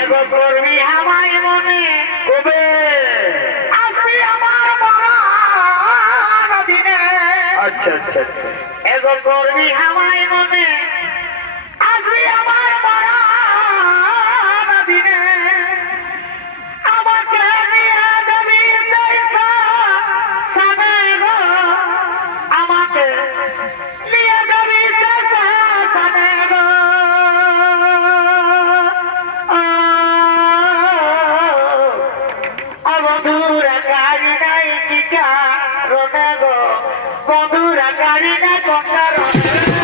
এগো করবি আমায় মনে কবে আসবি আমার মরার দিনে। আচ্ছা আচ্ছা আচ্ছা। এগো করবি আমায় মনে আসবি আমার মরার দিনে। আমাকে নিয়ে যাবি সামনে গো, আমাকে নিয়ে যাবি সামনে গো। বন্ধুরা কারি নাই কি কারণে গো, বন্ধুরা কারি না কোন কারণে।